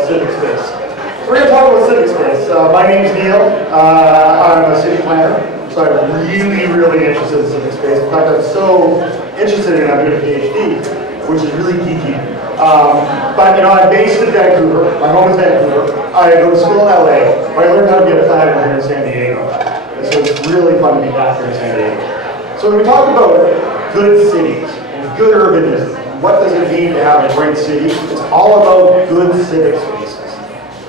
about civic space. So we're going to talk about civic space. My name's Neil. I'm a city planner, so I'm really interested in civic space. In fact, I'm so interested in it, I'm doing a PhD, which is really geeky. But you know, I'm based in Vancouver. My home is Vancouver. I go to school in LA, but I learned how to be a planner here in San Diego. And so it's really fun to be back here in San Diego. So when we talk about good cities and good urbanism, what does it mean to have a great city? It's all about good civic spaces.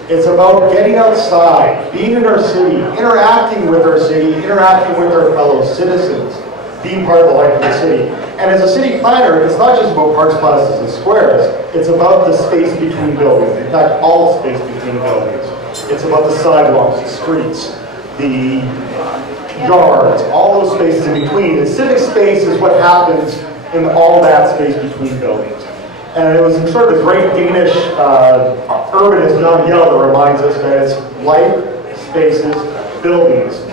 It's about getting outside, being in our city, interacting with our city, interacting with our fellow citizens, being part of the life of the city. And as a city planner, it's not just about parks, plazas, and squares. It's about the space between buildings. In fact, all space between buildings. It's about the sidewalks, the streets, the yards, all those spaces in between. And civic space is what happens in all that space between buildings. And it was sort of the great Danish urbanist Jan Gehl that reminds us that it's life, spaces, buildings,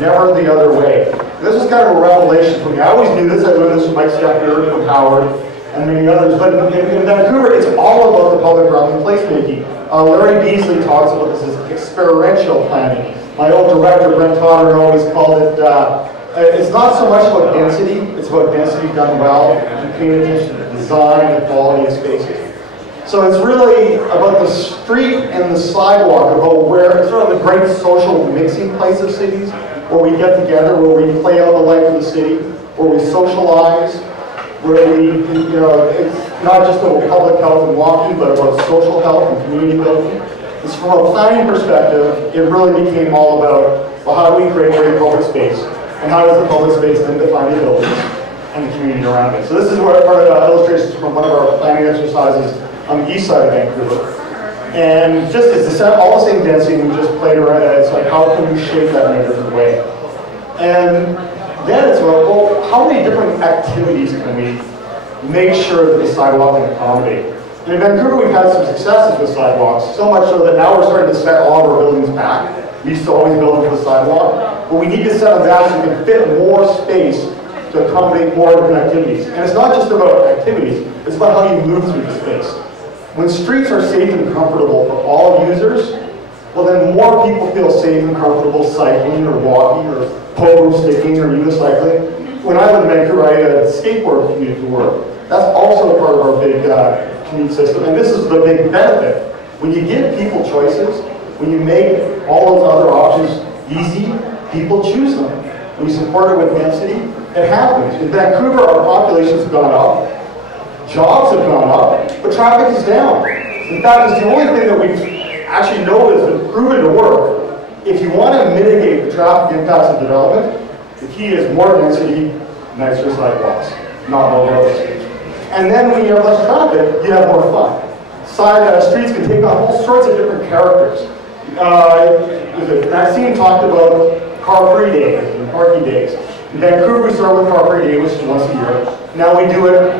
never the other way. And this was kind of a revelation for me. I always knew this. I learned this from Mike Steckner, from Howard, and many others. But in Vancouver, it's all about the public realm and placemaking. Larry Beasley talks about this as experiential planning. My old director, Brent Totter, always called it, it's not so much about density, it's about density done well, and paying attention to the design, the quality of spaces. So it's really about the street and the sidewalk, about where it's sort of the great social mixing place of cities, where we get together, where we play out the life of the city, where we socialize, where we, you know, it's not just about public health and walking, but about social health and community building. It's from a planning perspective, it really became all about, well, how do we create great public space? And how does the public space then define the buildings and the community around it? So this is part of illustrations from one of our planning exercises on the east side of Vancouver. And just it's all the same density, we just played around it. It's like, how can we shape that in a different way? And then it's about, well, how many different activities can we make sure that the sidewalk can accommodate? And in Vancouver, we've had some successes with sidewalks, so much so that now we're starting to set all of our buildings back. We used to always build into the sidewalk, but we need to set them back so we can fit more space to accommodate more different activities. And it's not just about activities, it's about how you move through the space. When streets are safe and comfortable for all users, well then more people feel safe and comfortable cycling or walking or pogo sticking or unicycling. When I lived in Vancouver, I had a skateboard commute to work. That's also part of our big commute system, and this is the big benefit. When you give people choices, when you make all those other options easy, people choose them. When you support it with density, it happens. In Vancouver, our population's gone up, jobs have gone up, but traffic is down. In fact, it's the only thing that we actually know has been proven to work. If you want to mitigate the traffic impacts of development, the key is more density, nicer sidewalks, not more roads. And then when you have less traffic, you have more fun. Streets can take on all sorts of different characters. Maxine talked about car-free days and parking days. In Vancouver, we start with car-free day, which is once a year. Now we do it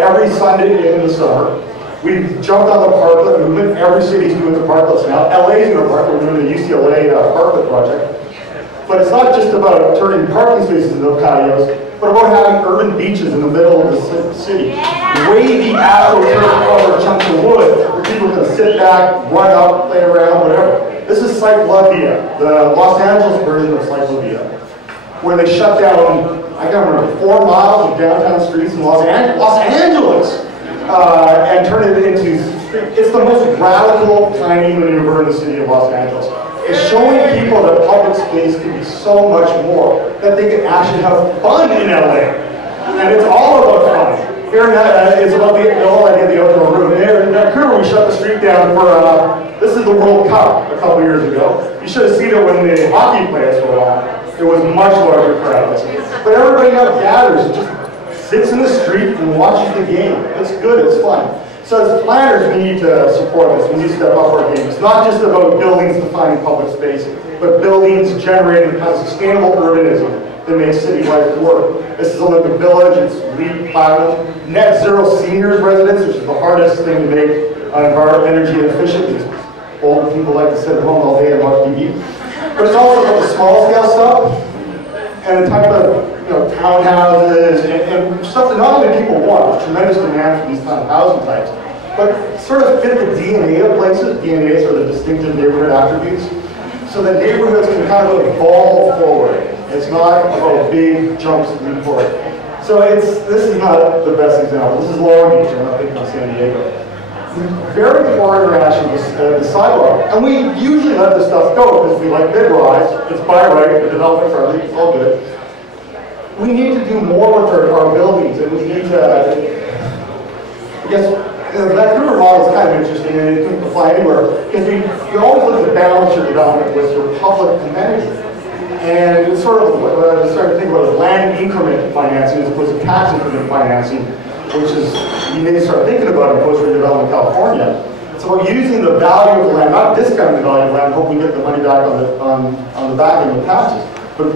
every Sunday in the summer. We jumped on the parklet movement. Every city's doing the parklets now. LA's doing a parklet. We're doing the UCLA parklet project. But it's not just about turning parking spaces into patios, but about having urban beaches in the middle of the city. Wavy, astroturf-covered chunks of wood where people can sit back, run up, play around, whatever. This is Cyclovia, the Los Angeles version of Cyclovia, where they shut down, I can't remember, 4 miles of downtown streets in Los Angeles, and turn it into, it's the most radical planning maneuver in the city of Los Angeles. It's showing people that public space can be so much more, that they can actually have fun in LA. And it's all about fun. Here it's about the whole idea of the outdoor room. There in Vancouver, we shut the street down for, this is the World Cup a couple years ago. You should have seen it when the hockey players were on. It was much larger crowds. But everybody now gathers and just sits in the street and watches the game. It's good, it's fun. So as planners, we need to support this. We need to step up our game. It's not just about buildings defining public space, but buildings generating the kind of sustainable urbanism that makes city life work. This is Olympic Village, it's LEED Platinum, net zero seniors residence, which is the hardest thing to make environmental energy efficient, because old people like to sit at home all day and watch TV. But it's also about the small scale stuff, and the type of townhouses and stuff that not only people want. There's tremendous demand for these kind of housing types, but sort of fit the DNA of places. DNA are the distinctive neighborhood attributes. So that neighborhoods can kind of evolve forward. It's not about big jumps forward. So this is not the best example. This is Long Beach. I'm not thinking of San Diego. Very poor interaction with the sidewalk. And we usually let this stuff go because we like mid-rise. It's by right, development friendly, it's all good. We need to do more with our buildings, and we need to, I guess, the Vancouver model is kind of interesting, and it can apply anywhere, because you always look to balance your development with your public amenities. And it's sort of what I was starting to think about is land increment financing as opposed to tax increment financing, which is, you may start thinking about in post redevelopment California. It's about using the value of the land, not discounting the value of the land, hoping we get the money back on the back end of taxes, but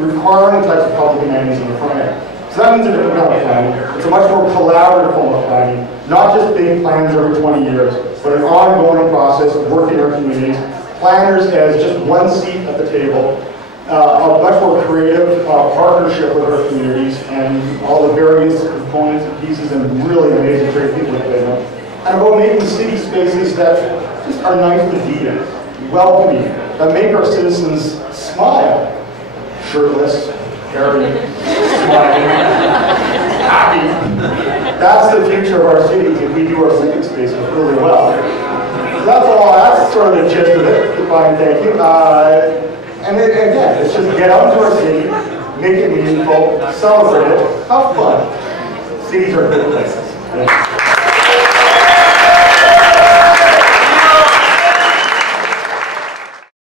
requiring types of public amenities in the front end. So that means a different kind of planning. It's a much more collaborative form of planning, not just big plans every 20 years, but an ongoing process of working in our communities. Planners as just one seat at the table, a much more creative partnership with our communities and all the various components and pieces and really amazing great people that they know. And about making city spaces that just are nice to be in, welcoming, that make our citizens smile, shirtless, hairy, smiling, happy. That's the future of our cities if we do our civic spaces really well. So that's all, that's sort of the gist of it. Goodbye and thank you. And then, again, it's just get out into our city, make it meaningful, celebrate it, have fun. Cities are good places. Yeah.